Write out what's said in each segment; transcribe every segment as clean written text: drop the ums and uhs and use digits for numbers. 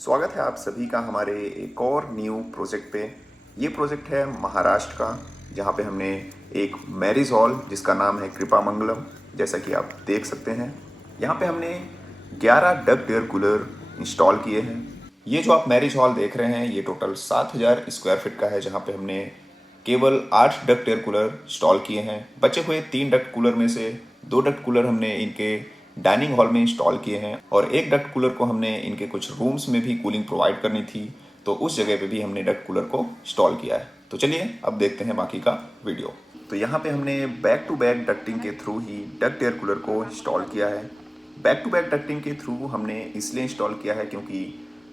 स्वागत है आप सभी का हमारे एक और न्यू प्रोजेक्ट पे। ये प्रोजेक्ट है महाराष्ट्र का, जहाँ पे हमने एक मैरिज हॉल जिसका नाम है कृपा मंगलम, जैसा कि आप देख सकते हैं। यहाँ पे हमने 11 डक्ट एयर कूलर इंस्टॉल किए हैं। ये जो आप मैरिज हॉल देख रहे हैं ये टोटल 7,000 स्क्वायर फीट का है, जहाँ पे हमने केवल 8 डक्ट एयर कूलर इंस्टॉल किए हैं। बचे हुए 3 डक्ट कूलर में से 2 डक्ट कूलर हमने इनके डाइनिंग हॉल में इंस्टॉल किए हैं और एक डक्ट कूलर को हमने इनके कुछ रूम्स में भी कूलिंग प्रोवाइड करनी थी, तो उस जगह पे भी हमने डक्ट कूलर को इंस्टॉल किया है। तो चलिए अब देखते हैं बाकी का वीडियो। तो यहाँ पे हमने बैक टू बैक डक्टिंग के थ्रू ही डक्ट एयर कूलर को इंस्टॉल किया है। बैक टू बैक डक्टिंग के थ्रू हमने इसलिए इंस्टॉल किया है क्योंकि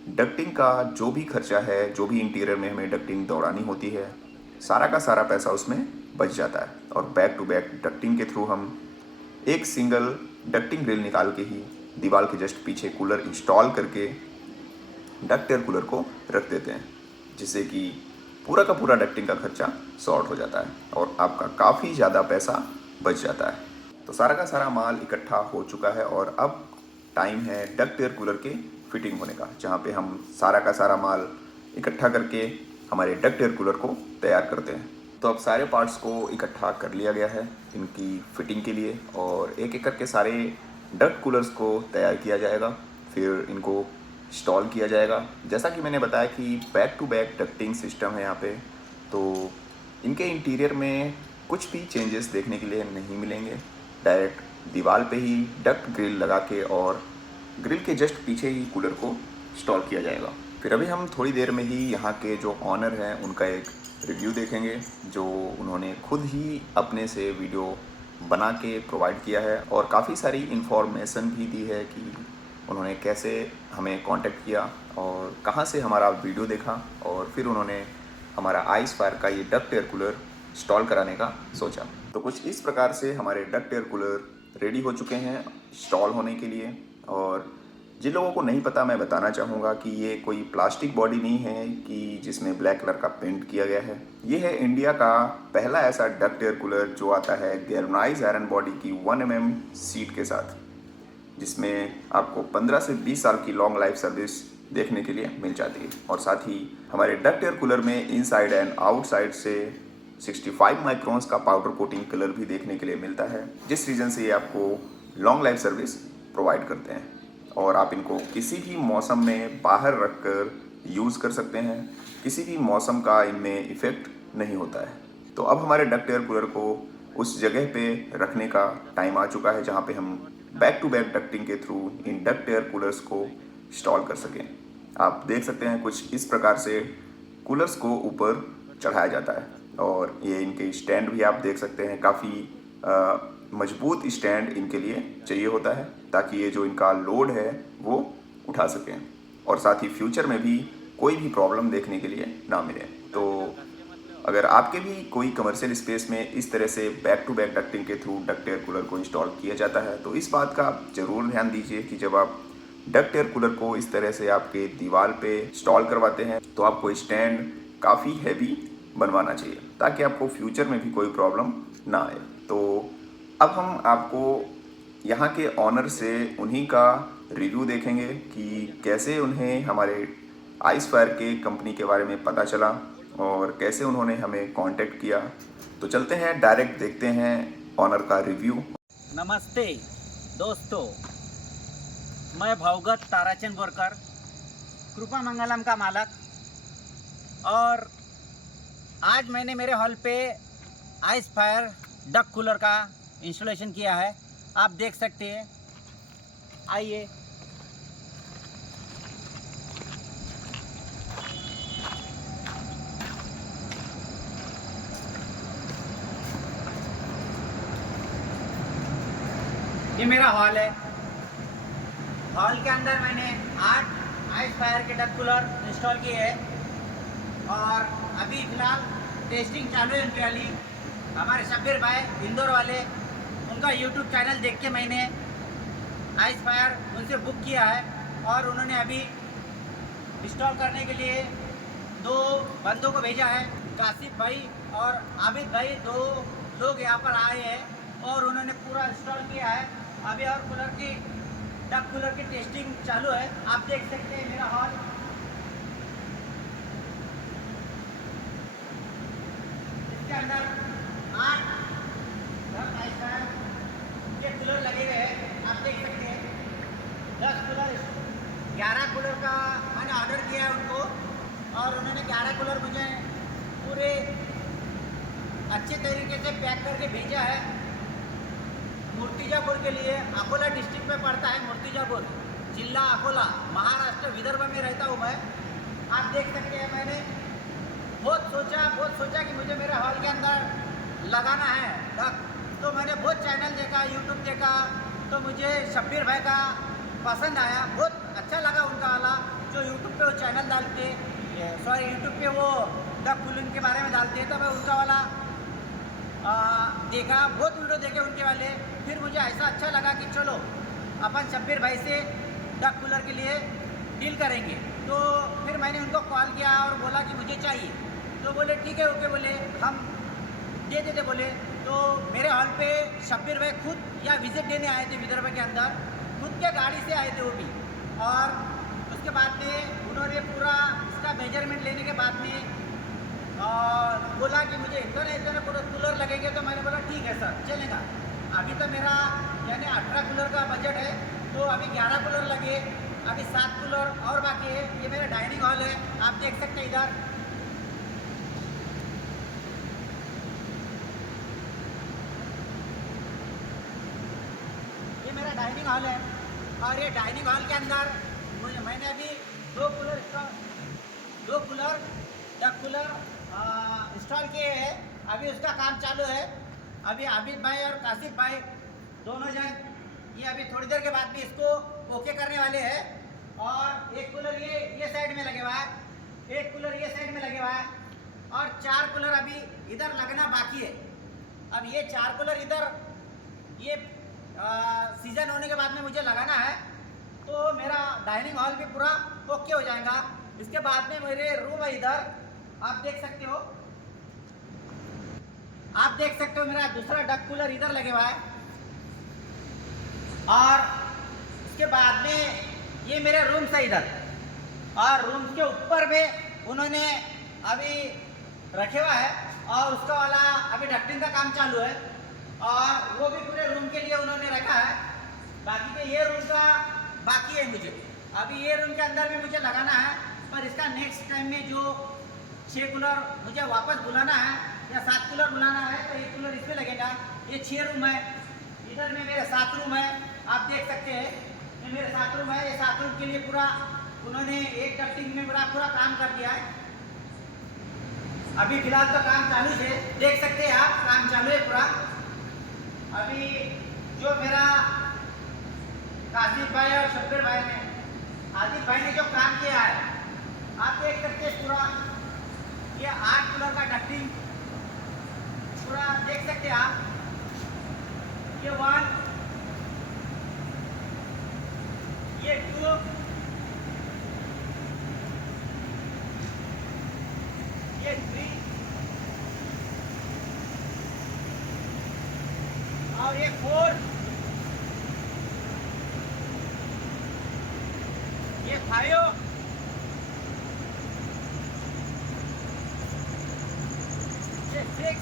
डक्टिंग का जो भी खर्चा है, जो भी इंटीरियर में हमें डक्टिंग दौड़ानी होती है, सारा का सारा पैसा उसमें बच जाता है। और बैक टू बैक डक्टिंग के थ्रू हम एक सिंगल डक्टिंग ग्रिल निकाल के ही दीवार के जस्ट पीछे कूलर इंस्टॉल करके डक्ट एयर कूलर को रख देते हैं, जिससे कि पूरा का पूरा डक्टिंग का खर्चा सॉर्ट हो जाता है और आपका काफ़ी ज़्यादा पैसा बच जाता है। तो सारा का सारा माल इकट्ठा हो चुका है और अब टाइम है डक्ट एयर कूलर के फिटिंग होने का, जहाँ पे हम सारा का सारा माल इकट्ठा करके हमारे डक्ट एयर कूलर को तैयार करते हैं। तो अब सारे पार्ट्स को इकट्ठा कर लिया गया है इनकी फिटिंग के लिए और एक एक करके सारे डक्ट कूलर्स को तैयार किया जाएगा, फिर इनको इंस्टॉल किया जाएगा। जैसा कि मैंने बताया कि back to back ducting system है यहाँ पे, तो इनके इंटीरियर में कुछ भी चेंजेस देखने के लिए नहीं मिलेंगे। डायरेक्ट दीवार पे ही डक्ट ग्रिल लगा के और ग्रिल के जस्ट पीछे ही कूलर को इंस्टॉल किया जाएगा। फिर अभी हम थोड़ी देर में ही यहाँ के जो ऑनर हैं उनका एक रिव्यू देखेंगे, जो उन्होंने खुद ही अपने से वीडियो बना के प्रोवाइड किया है और काफ़ी सारी इन्फॉर्मेशन भी दी है कि उन्होंने कैसे हमें कांटेक्ट किया और कहाँ से हमारा वीडियो देखा और फिर उन्होंने हमारा आइस फायर का ये डक्ट एयर कूलर इंस्टॉल कराने का सोचा। तो कुछ इस प्रकार से हमारे डक्ट एयर कूलर रेडी हो चुके हैं इंस्टॉल होने के लिए। और जिन लोगों को नहीं पता, मैं बताना चाहूँगा कि ये कोई प्लास्टिक बॉडी नहीं है कि जिसमें ब्लैक कलर का पेंट किया गया है। ये है इंडिया का पहला ऐसा डक्ट एयर कूलर जो आता है गैल्वनाइज्ड आयरन बॉडी की 1 mm सीट के साथ, जिसमें आपको 15 से 20 साल की लॉन्ग लाइफ सर्विस देखने के लिए मिल जाती है। और साथ ही हमारे डक्ट एयर कूलर में इनसाइड एंड आउटसाइड से 65 माइक्रोन्स का पाउडर कोटिंग कलर भी देखने के लिए मिलता है, जिस रीज़न से ये आपको लॉन्ग लाइफ सर्विस प्रोवाइड करते हैं और आप इनको किसी भी मौसम में बाहर रखकर यूज़ कर सकते हैं। किसी भी मौसम का इनमें इफ़ेक्ट नहीं होता है। तो अब हमारे डक्ट एयर कूलर को उस जगह पे रखने का टाइम आ चुका है जहाँ पे हम बैक टू बैक डक्टिंग के थ्रू इन डक्ट एयर कूलर्स को इंस्टॉल कर सकें। आप देख सकते हैं कुछ इस प्रकार से कूलर्स को ऊपर चढ़ाया जाता है और ये इनके स्टैंड भी आप देख सकते हैं, काफ़ी मजबूत स्टैंड इनके लिए चाहिए होता है ताकि ये जो इनका लोड है वो उठा सकें और साथ ही फ्यूचर में भी कोई भी प्रॉब्लम देखने के लिए ना मिले। तो अगर आपके भी कोई कमर्शियल स्पेस में इस तरह से बैक टू बैक डक्टिंग के थ्रू डक्ट एयर कूलर को इंस्टॉल किया जाता है, तो इस बात का आप ज़रूर ध्यान दीजिए कि जब आप डक्ट एयर कूलर को इस तरह से आपके दीवार पे इंस्टॉल करवाते हैं तो आपको स्टैंड काफ़ी हैवी बनवाना चाहिए ताकि आपको फ्यूचर में भी कोई प्रॉब्लम ना आए। तो अब हम आपको यहाँ के ऑनर से उन्हीं का रिव्यू देखेंगे कि कैसे उन्हें हमारे आइस फायर के कंपनी के बारे में पता चला और कैसे उन्होंने हमें कांटेक्ट किया। तो चलते हैं, डायरेक्ट देखते हैं ऑनर का रिव्यू। नमस्ते दोस्तों, मैं भवगत ताराचंद बोरकर, कृपा मंगलम का मालक, और आज मैंने मेरे हॉल पे आइस फायर डक्ट कूलर का इंस्टॉलेशन किया है। आप देख सकते हैं, आइए। ये मेरा हॉल है। हॉल के अंदर मैंने 8 आइस फायर के डक्ट कूलर इंस्टॉल किए हैं और अभी फिलहाल टेस्टिंग चालू है उनकी वाली। हमारे शब्बीर भाई इंदौर वाले, उनका यूट्यूब चैनल देख के मैंने आइस फायर उनसे बुक किया है और उन्होंने अभी इंस्टॉल करने के लिए 2 बंदों को भेजा है। कासिफ भाई और आबिद भाई 2 लोग यहाँ पर आए हैं और उन्होंने पूरा इंस्टॉल किया है। अभी और डक्ट कूलर की टेस्टिंग चालू है। आप देख सकते हैं मेरा हॉल कूलर का मैंने ऑर्डर किया है उनको, और उन्होंने 11 कूलर मुझे पूरे अच्छे तरीके से पैक करके भेजा है मूर्तिजापुर के लिए। अकोला डिस्ट्रिक्ट में पड़ता है मूर्तिजापुर, जिला अकोला, महाराष्ट्र, विदर्भ में रहता हूँ मैं। आप देख सकते हैं, मैंने बहुत सोचा कि मुझे मेरे हॉल के अंदर लगाना है डक। तो मैंने बहुत चैनल देखा, यूट्यूब देखा, तो मुझे शब्बीर भाई का पसंद आया, बहुत अच्छा लगा उनका वाला जो यूट्यूब पे वो चैनल डालते, यूट्यूब पे वो डक कूलिंग के बारे में डालते हैं। तो मैं उनका वाला देखा, बहुत वीडियो देखे उनके वाले। फिर मुझे ऐसा अच्छा लगा कि चलो अपन शब्बीर भाई से डक कूलर के लिए डील करेंगे। तो फिर मैंने उनको कॉल किया और बोला कि मुझे चाहिए। तो बोले ठीक है, ओके, बोले हम दे देते बोले। तो मेरे हॉल पे शब्बीर भाई खुद या विजिट देने आए थे विदर्भ के अंदर, खुद के गाड़ी से आए थे वो भी। और उसके बाद में उन्होंने पूरा इसका मेजरमेंट लेने के बाद में बोला कि मुझे इतना पूरा कूलर लगेंगे। तो मैंने बोला ठीक है सर, चलेगा। अभी तो मेरा यानी 18 कूलर का बजट है, तो अभी 11 कूलर लगे, अभी 7 कूलर और बाकी है। ये मेरा डाइनिंग हॉल है, आप देख सकते हैं इधर। ये मेरा डाइनिंग हॉल है, और ये डाइनिंग हॉल के अंदर मैंने अभी 2 कूलर डक कूलर इंस्टॉल किए हैं। अभी उसका काम चालू है। अभी आबिद भाई और कासिफ भाई दोनों जन ये अभी थोड़ी देर के बाद भी इसको ओके करने वाले हैं। और एक कूलर ये साइड में लगे हुआ है, एक कूलर ये साइड में लगे हुआ है, और 4 कूलर अभी इधर लगना बाकी है। अब ये 4 कूलर इधर ये सीजन होने के बाद में मुझे लगाना है, तो मेरा डाइनिंग हॉल भी पूरा ओके हो जाएगा। इसके बाद में मेरे रूम है इधर, आप देख सकते हो, मेरा दूसरा डक कूलर इधर लगे हुआ है। और इसके बाद में ये मेरे रूम्स है इधर, और रूम्स के ऊपर में उन्होंने अभी रखे हुआ है, और उसका वाला अभी डक्टिंग का काम चालू है, और वो भी पूरे रूम के लिए उन्होंने रखा है। बाकी के ये रूम का बाकी है मुझे। अभी ये रूम के अंदर भी मुझे लगाना है, पर इसका नेक्स्ट टाइम में जो 6 कूलर मुझे वापस बुलाना है या 7 कूलर बुलाना है, तो 1 कूलर इसमें लगेगा। ये 6 रूम है, इधर में मेरे 7 रूम है, आप देख सकते हैं। ये मेरे 7 रूम है, ये 7 रूम के लिए पूरा उन्होंने एक डक्टिंग में पूरा काम कर दिया है। अभी फिलहाल तो काम चालू है, देख सकते हैं आप, काम चालू है पूरा। अभी जो मेरा कासिफ भाई और शब्बीर भाई ने, आदित्य भाई ने जो काम किया है, आप देख सकते हैं पूरा। ये 8 कूलर का डक्टिंग पूरा देख सकते हैं आप। ये 1, ये 2, ये 3 और ये 4, ये 5, ये 6,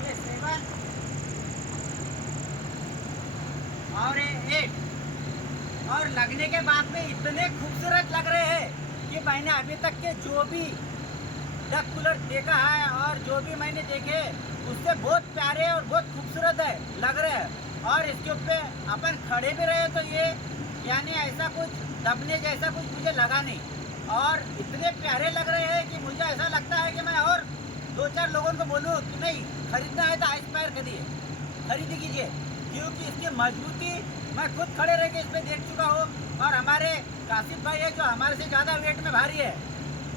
ये 7 और ये 8। और लगने के बाद में इतने खूबसूरत लग रहे हैं कि मैंने अभी तक के जो भी डक कूलर देखा है और जो भी मैंने देखे उससे बहुत प्यारे और बहुत खूबसूरत है लग रहे हैं। और इसके ऊपर अपन खड़े भी रहे तो ये यानी ऐसा कुछ दबने जैसा कुछ मुझे लगा नहीं, और इतने प्यारे लग रहे हैं कि मुझे ऐसा लगता है कि मैं और 2-4 लोगों को बोलूँ कि नहीं, खरीदना है तो आइसपायर खरीद कीजिए, क्योंकि इसकी मजबूती मैं खुद खड़े रह के इस पर देख चुका हूँ। और हमारे कासिफ भाई है जो हमारे से ज़्यादा वेट में भारी है,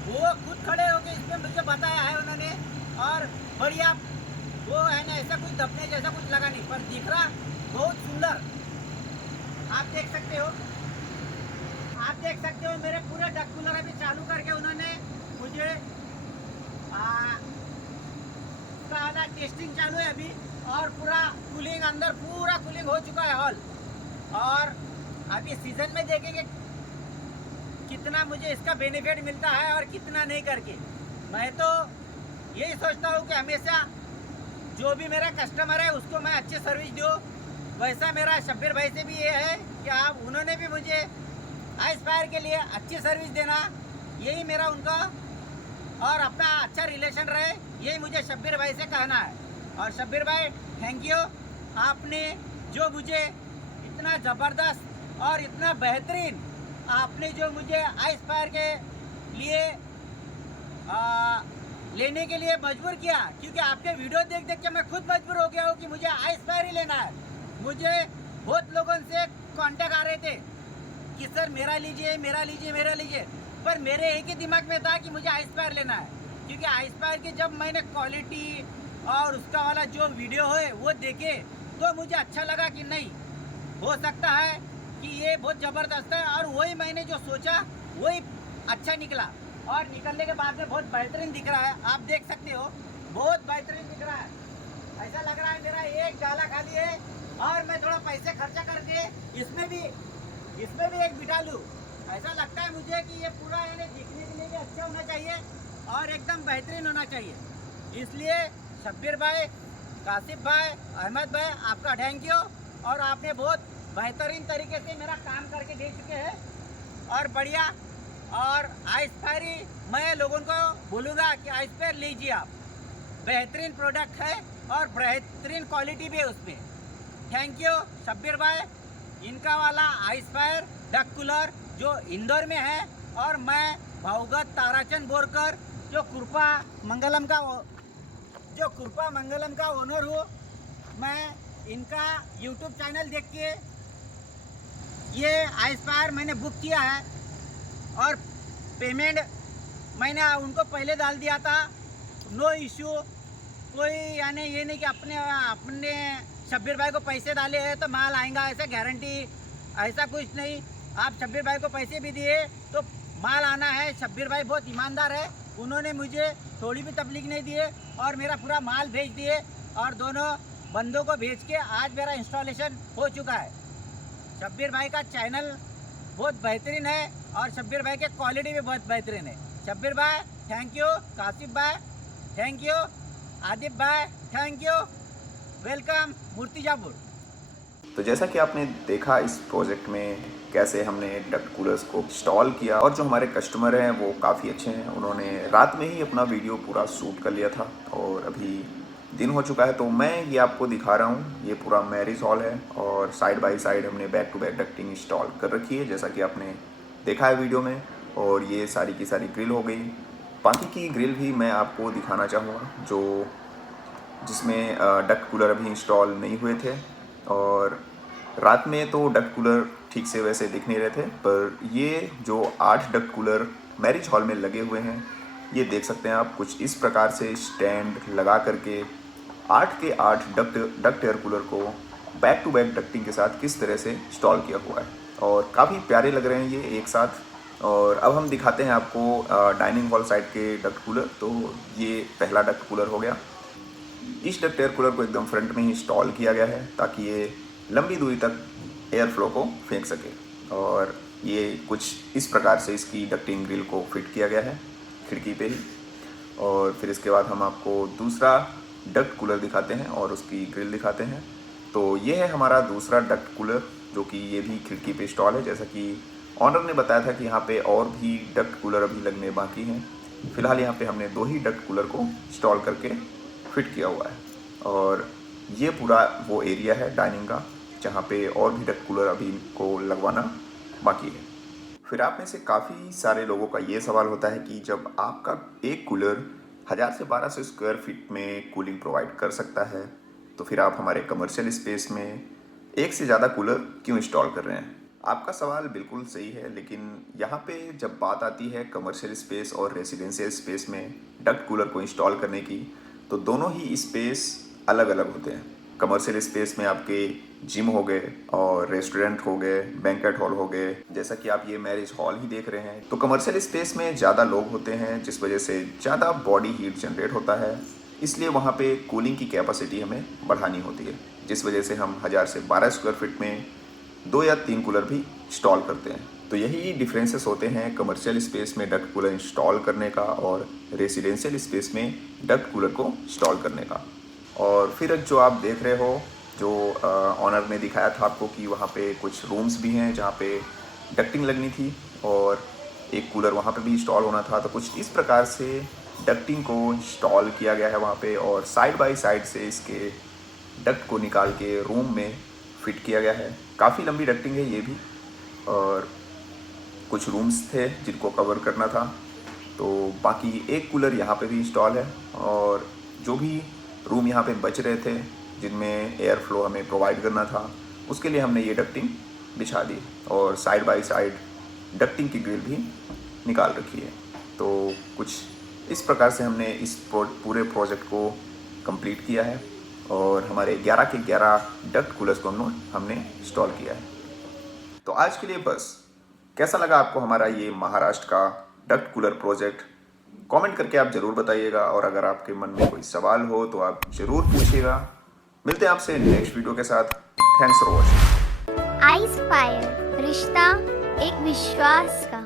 वो खुद खड़े होकर इस पर मुझे बताया है उन्होंने, और बढ़िया वो है ना, ऐसा कुछ दबने जैसा कुछ लगा नहीं, पर दिख रहा बहुत सुंदर। आप देख सकते हो मेरे पूरे डक कूलर अभी चालू करके उन्होंने मुझे उसका टेस्टिंग चालू है अभी, और पूरा कूलिंग अंदर पूरा कूलिंग हो चुका है हॉल। और अभी सीजन में देखेंगे कितना मुझे इसका बेनिफिट मिलता है और कितना नहीं करके। मैं तो यही सोचता हूँ कि हमेशा जो भी मेरा कस्टमर है उसको मैं अच्छी सर्विस दूँ। वैसा मेरा शब्बीर भाई से भी ये है कि आप उन्होंने भी मुझे आइस फायर के लिए अच्छी सर्विस देना, यही मेरा उनका और अपना अच्छा रिलेशन रहे, यही मुझे शब्बीर भाई से कहना है। और शब्बीर भाई थैंक यू, आपने जो मुझे इतना ज़बरदस्त और इतना बेहतरीन आपने जो मुझे आइस फायर के लिए लेने के लिए मजबूर किया, क्योंकि आपके वीडियो देख देख के मैं खुद मजबूर हो गया हूँ कि मुझे आइस फायर ही लेना है। मुझे बहुत लोगों से कांटेक्ट आ रहे थे कि सर मेरा लीजिए मेरा लीजिए मेरा लीजिए, पर मेरे एक ही दिमाग में था कि मुझे आइस फायर लेना है, क्योंकि आइस फायर की जब मैंने क्वालिटी और उसका वाला जो वीडियो है वो देखे तो मुझे अच्छा लगा कि नहीं, हो सकता है कि ये बहुत ज़बरदस्त है। और वही मैंने जो सोचा वही अच्छा निकला, और निकलने के बाद में बहुत बेहतरीन दिख रहा है। आप देख सकते हो बहुत बेहतरीन दिख रहा है। ऐसा लग रहा है मेरा एक डाला खाली है और मैं थोड़ा पैसे खर्चा करके इसमें भी एक बिठा लूँ। ऐसा लगता है मुझे कि ये पूरा यानी दिखने के लिए भी अच्छा होना चाहिए और एकदम बेहतरीन होना चाहिए। इसलिए शब्बीर भाई, कासिफ भाई, अहमद भाई, आपका थैंक यू। और आपने बहुत बेहतरीन तरीके से मेरा काम करके दे चुके हैं और बढ़िया। और आइस फायर ही मैं लोगों को बोलूँगा कि आइस फायर लीजिए आप, बेहतरीन प्रोडक्ट है और बेहतरीन क्वालिटी भी है उसमें। थैंक यू शब्बीर भाई। इनका वाला आइस फायर डक कूलर जो इंदौर में है, और मैं भावगत ताराचंद बोरकर जो कृपा मंगलम का ओनर हूँ, मैं इनका यूट्यूब चैनल देख के ये आइस फायर मैंने बुक किया है और पेमेंट मैंने उनको पहले डाल दिया था। नो इश्यू, कोई यानी ये नहीं कि अपने शब्बीर भाई को पैसे डाले हैं तो माल आएगा, ऐसा गारंटी ऐसा कुछ नहीं। आप शब्बीर भाई को पैसे भी दिए तो माल आना है। शब्बीर भाई बहुत ईमानदार है, उन्होंने मुझे थोड़ी भी तकलीफ नहीं दिए और मेरा पूरा माल भेज दिए, और दोनों बंदों को भेज के आज मेरा इंस्टॉलेशन हो चुका है। शब्बीर भाई का चैनल बहुत बेहतरीन है और शब्बीर भाई की क्वालिटी भी बहुत बेहतरीन है। शब्बीर भाई थैंक यू, कासिफ भाई थैंक यू, आदिप भाई थैंक यू, वेलकम मूर्तिजापुर। तो जैसा कि आपने देखा इस प्रोजेक्ट में कैसे हमने डक्ट कूलर्स को इंस्टॉल किया, और जो हमारे कस्टमर हैं वो काफ़ी अच्छे हैं। उन्होंने रात में ही अपना वीडियो पूरा शूट कर लिया था और अभी दिन हो चुका है। तो मैं ये आपको दिखा रहा हूँ, ये पूरा मैरिज हॉल है और साइड बाय साइड हमने back to back ducting install कर रखी है, जैसा कि आपने देखा है वीडियो में। और ये सारी की सारी ग्रिल हो गई। बाकी की ग्रिल भी मैं आपको दिखाना चाहूँगा जो जिसमें डक्ट कूलर अभी इंस्टॉल नहीं हुए थे। और रात में तो डक्ट कूलर ठीक से वैसे दिख नहीं रहे थे, पर ये जो 8 डक्ट कूलर मैरिज हॉल में लगे हुए हैं, ये देख सकते हैं आप। कुछ इस प्रकार से स्टैंड लगा करके 8 के 8 डक्ट एयर कूलर को बैक टू बैक डक्टिंग के साथ किस तरह से इंस्टॉल किया हुआ है, और काफ़ी प्यारे लग रहे हैं ये एक साथ। और अब हम दिखाते हैं आपको डाइनिंग हॉल साइड के डक्ट कूलर। तो ये पहला डक्ट कूलर हो गया। इस डक्ट एयर कूलर को एकदम फ्रंट में ही इंस्टॉल किया गया है ताकि ये लंबी दूरी तक एयर फ्लो को फेंक सके। और ये कुछ इस प्रकार से इसकी डक्टिंग ग्रिल को फिट किया गया है खिड़की पे ही। और फिर इसके बाद हम आपको दूसरा डक्ट कूलर दिखाते हैं और उसकी ग्रिल दिखाते हैं। तो ये है हमारा दूसरा डक्ट कूलर, जो कि ये भी खिड़की पे इंस्टॉल है। जैसा कि ऑनर ने बताया था कि यहाँ पे और भी डक्ट कूलर अभी लगने बाकी हैं। फिलहाल यहाँ पे हमने 2 ही डक्ट कूलर को इंस्टॉल करके फिट किया हुआ है। और ये पूरा वो एरिया है डाइनिंग का जहाँ पे और भी डक्ट कूलर अभी को लगवाना बाकी है। फिर आप में से काफ़ी सारे लोगों का ये सवाल होता है कि जब आपका एक कूलर 1000 से 1200 स्क्वायर फीट में कूलिंग प्रोवाइड कर सकता है, तो फिर आप हमारे कमर्शियल स्पेस में एक से ज़्यादा कूलर क्यों इंस्टॉल कर रहे हैं। आपका सवाल बिल्कुल सही है, लेकिन यहाँ पे जब बात आती है कमर्शियल स्पेस और रेसिडेंशियल स्पेस में डक्ट कूलर को इंस्टॉल करने की, तो दोनों ही स्पेस अलग अलग होते हैं। कमर्शियल स्पेस में आपके जिम हो गए और रेस्टोरेंट हो गए, बैंक्वेट हॉल हो गए, जैसा कि आप ये मैरिज हॉल ही देख रहे हैं। तो कमर्शियल स्पेस में ज़्यादा लोग होते हैं, जिस वजह से ज़्यादा बॉडी हीट जनरेट होता है, इसलिए वहाँ पे कूलिंग की कैपेसिटी हमें बढ़ानी होती है, जिस वजह से हम 1000 से 12 स्क्वायर फीट में 2 या 3 कूलर भी इंस्टॉल करते हैं। तो यही डिफरेंसेस होते हैं कमर्शियल स्पेस में डक्ट कूलर इंस्टॉल करने का और रेसिडेंशियल स्पेस में डक्ट कूलर को इंस्टॉल करने का। और फिर जो आप देख रहे हो, जो ऑनर ने दिखाया था आपको कि वहाँ पे कुछ रूम्स भी हैं जहाँ पे डक्टिंग लगनी थी और एक कूलर वहाँ पे भी इंस्टॉल होना था। तो कुछ इस प्रकार से डक्टिंग को इंस्टॉल किया गया है वहाँ पे, और साइड बाय साइड से इसके डक्ट को निकाल के रूम में फिट किया गया है। काफ़ी लंबी डक्टिंग है ये भी, और कुछ रूम्स थे जिनको कवर करना था। तो बाकी एक कूलर यहाँ पे भी इंस्टॉल है, और जो भी रूम यहाँ पे बच रहे थे जिनमें एयर फ्लो हमें प्रोवाइड करना था, उसके लिए हमने ये डक्टिंग बिछा दी, और साइड बाय साइड डक्टिंग की ग्रिल भी निकाल रखी है। तो कुछ इस प्रकार से हमने इस पूरे प्रोजेक्ट को कंप्लीट किया है, और हमारे 11 के 11 डक्ट कूलर्स को हमने इंस्टॉल किया है। तो आज के लिए बस। कैसा लगा आपको हमारा ये महाराष्ट्र का डक्ट कूलर प्रोजेक्ट? कमेंट करके आप ज़रूर बताइएगा, और अगर आपके मन में कोई सवाल हो तो आप ज़रूर पूछिएगा। मिलते हैं आपसे नेक्स्ट वीडियो के साथ। Thanks for watching. Ice fire, रिश्ता एक विश्वास का।